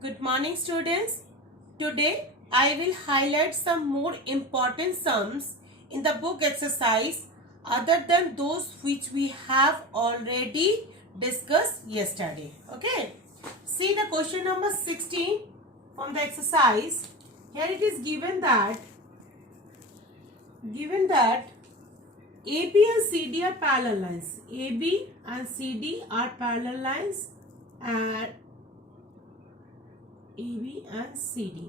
Good morning, students. Today I will highlight some more important sums in the book exercise other than those which we have already discussed yesterday. Okay. See the question number 16 from the exercise. Here it is given that AB and CD are parallel lines. AB and CD are parallel lines and AB and CD,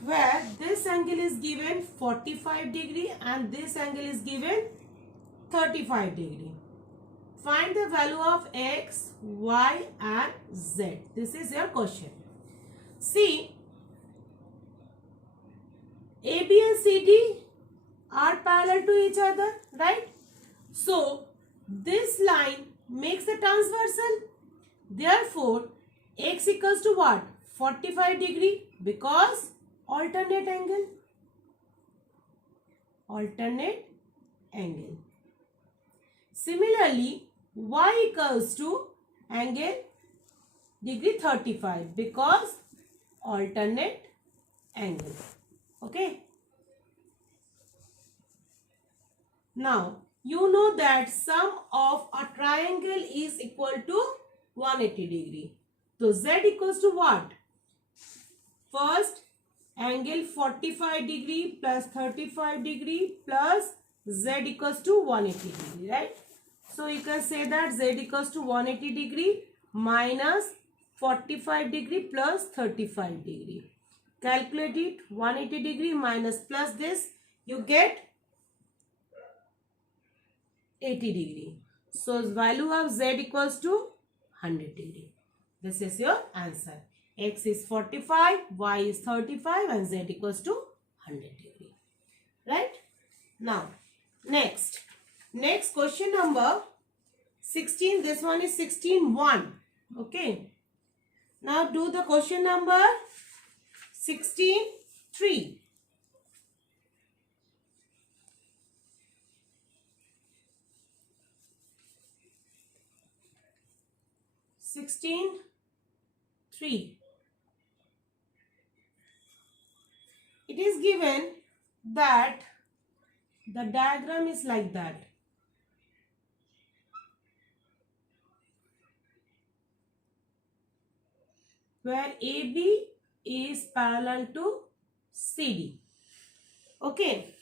where this angle is given 45 degree and this angle is given 35 degree. Find the value of x, y and z. This is your question. See, AB and CD are parallel to each other, right? So, this line makes a transversal. Therefore, x equals to what? 45 degree because alternate angle. Similarly, y equals to angle degree 35 because alternate angle. Okay. Now, you know that sum of a triangle is equal to 180 degree. So, z equals to what? First, angle 45 degree plus 35 degree plus z equals to 180 degree, right? So, you can say that z equals to 180 degree minus 45 degree plus 35 degree. Calculate it. 180 degree minus plus this, you get 80 degree. So, value of z equals to 100 degree. This is your answer. X is 45, y is 35 and z equals to 100 degree. Right? Now, next question number 16. This one is 16.1. Okay. Now, do the question number 16.3. It is given that the diagram is like that. Where AB is parallel to CD. Okay.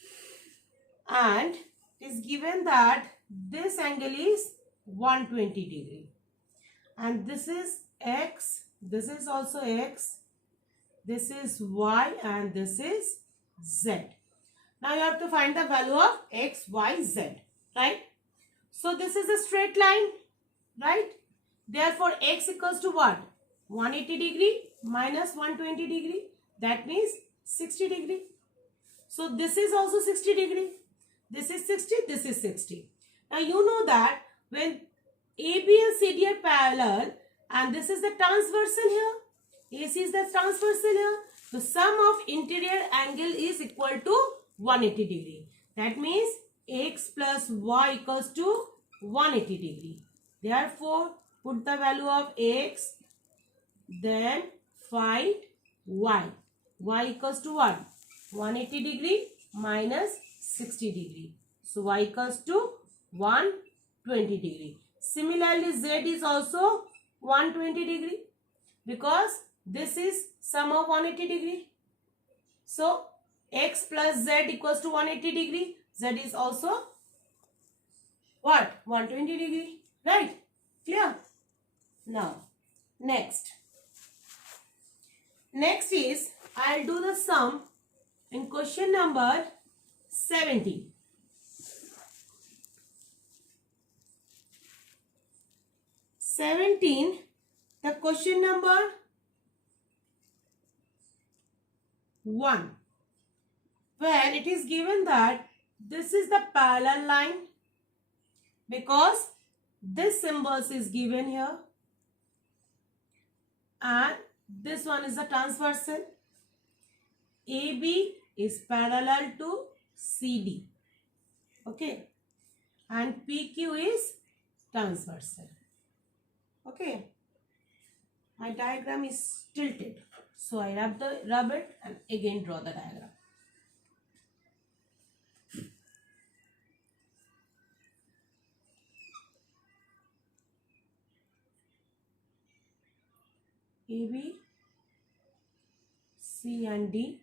And it is given that this angle is 120 degree. And this is X, this is also X, this is Y and this is Z. Now you have to find the value of X, Y, Z, right? So this is a straight line, right? Therefore X equals to what? 180 degree minus 120 degree. That means 60 degree. So this is also 60 degree. This is 60, this is 60. Now you know that when AB and CD are parallel and this is the transversal here. AC is the transversal here. The sum of interior angle is equal to 180 degree. That means x plus y equals to 180 degree. Therefore, put the value of x, then find y. Y equals to what? 180 degree minus 60 degree. So, y equals to 120 degree. Similarly, z is also 120 degree because this is sum of 180 degree. So, x plus z equals to 180 degree. Z is also what? 120 degree. Right? Clear? Now, next is, I'll do the sum in question number 17. The question number 1, where it is given that this is the parallel line because this symbols is given here and this one is the transversal. AB is parallel to CD. Okay. And PQ is transversal. Okay. My diagram is tilted. So I rub it and again draw the diagram. AB, C and D.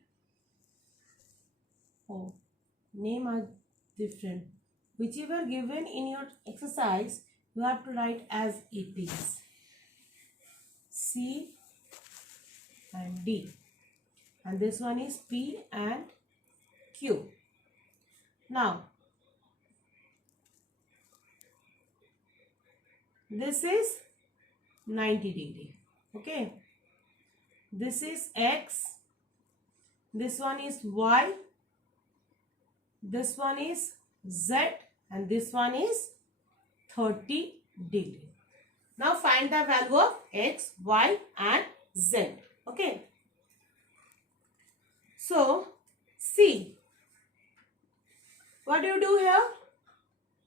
Oh, name are different. Whichever given in your exercise, you have to write as it is. C and D. And this one is P and Q. Now, this is 90 degree. Okay. This is X. This one is Y. This one is Z. And this one is 30 degree. Now find the value of X, Y and Z. Okay. So, see. What do you do here?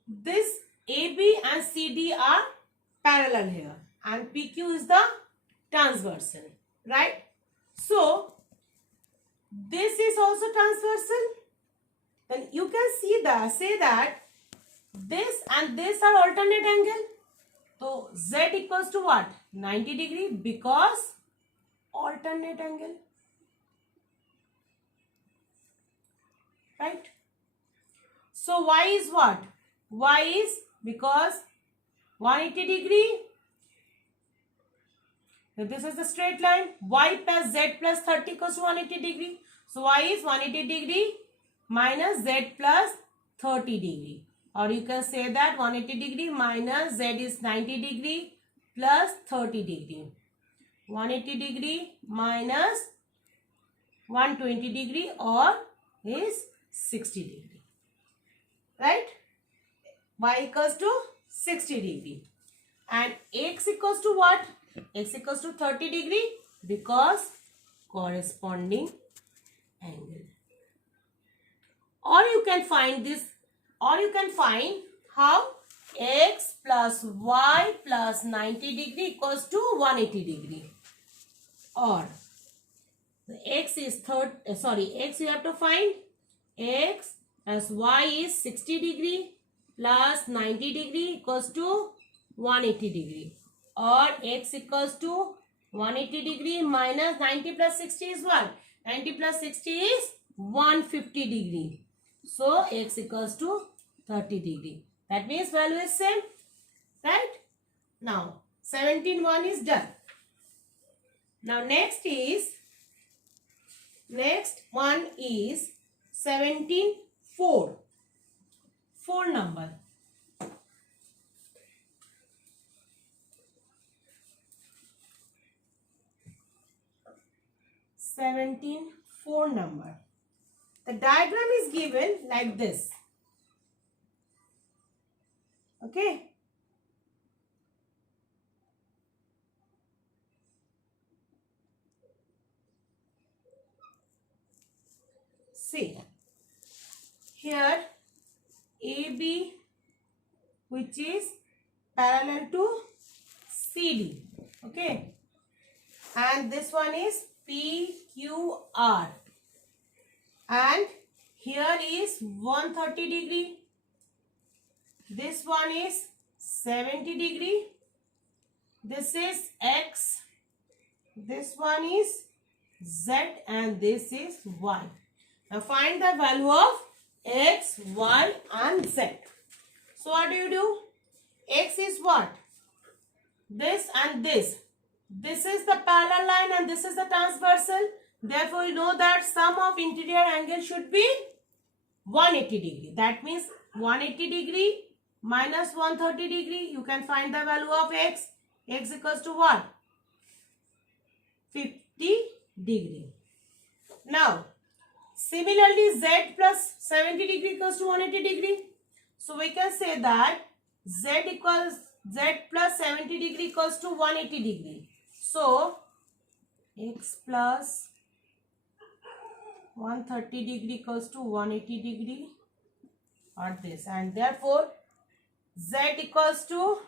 This AB and CD are parallel here. And PQ is the transversal. Right? So, this is also transversal. Then you can say that this and this are alternate angle. So, Z equals to what? 90 degree because alternate angle. Right? So, Y is what? Y is because 180 degree. This is the straight line. Y plus Z plus 30 equals to 180 degree. So, Y is 180 degree minus Z plus 30 degree. Or you can say that 180 degree minus Z is 90 degree plus 30 degree. 180 degree minus 120 degree or is 60 degree. Right? Y equals to 60 degree. And X equals to what? X equals to 30 degree because corresponding angle. Or you can find this, or you can find how X plus Y plus 90 degree equals to 180 degree. Or the X is X you have to find X as Y is 60 degree plus 90 degree equals to 180 degree. Or X equals to 180 degree minus 90 plus 60 is what? 90 plus 60 is 150 degree. So, X equals to 30 degree. That means value is same. Right? Now, 17.1 is done. Now, next one is 17.4. 4 number. 17.4 number. The diagram is given like this. Okay. See, here AB which is parallel to CD. Okay. And this one is PQR. And here is 130 degree. This one is 70 degree. This is X. This one is Z and this is Y. Now find the value of X, Y and Z. So what do? X is what? This and this. This is the parallel line and this is the transversal. Therefore, you know that sum of interior angle should be 180 degree. That means 180 degree minus 130 degree. You can find the value of X. X equals to what? 50 degree. Now, similarly, Z plus 70 degree equals to 180 degree. So, we can say that Z plus 70 degree equals to 180 degree. So, X plus 130 degree equals to 180 degree or this, and therefore Z equals to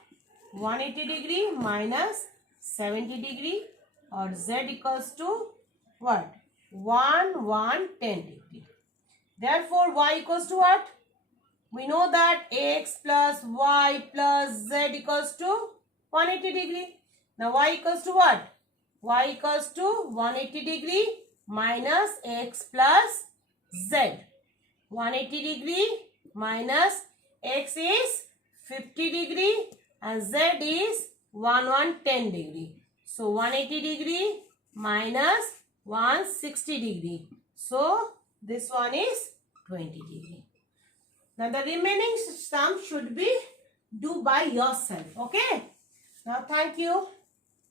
180 degree minus 70 degree, or z equals to what? 1, 1, 10 degree. Therefore, y equals to what? We know that x plus y plus z equals to 180 degree. Now, y equals to what? Y equals to 180 degree minus x plus z. 180 degree minus x is 50 degree and z is 110 degree. So 180 degree minus 160 degree. So this one is 20 degree. Now the remaining sum should be do by yourself. Okay. Now thank you.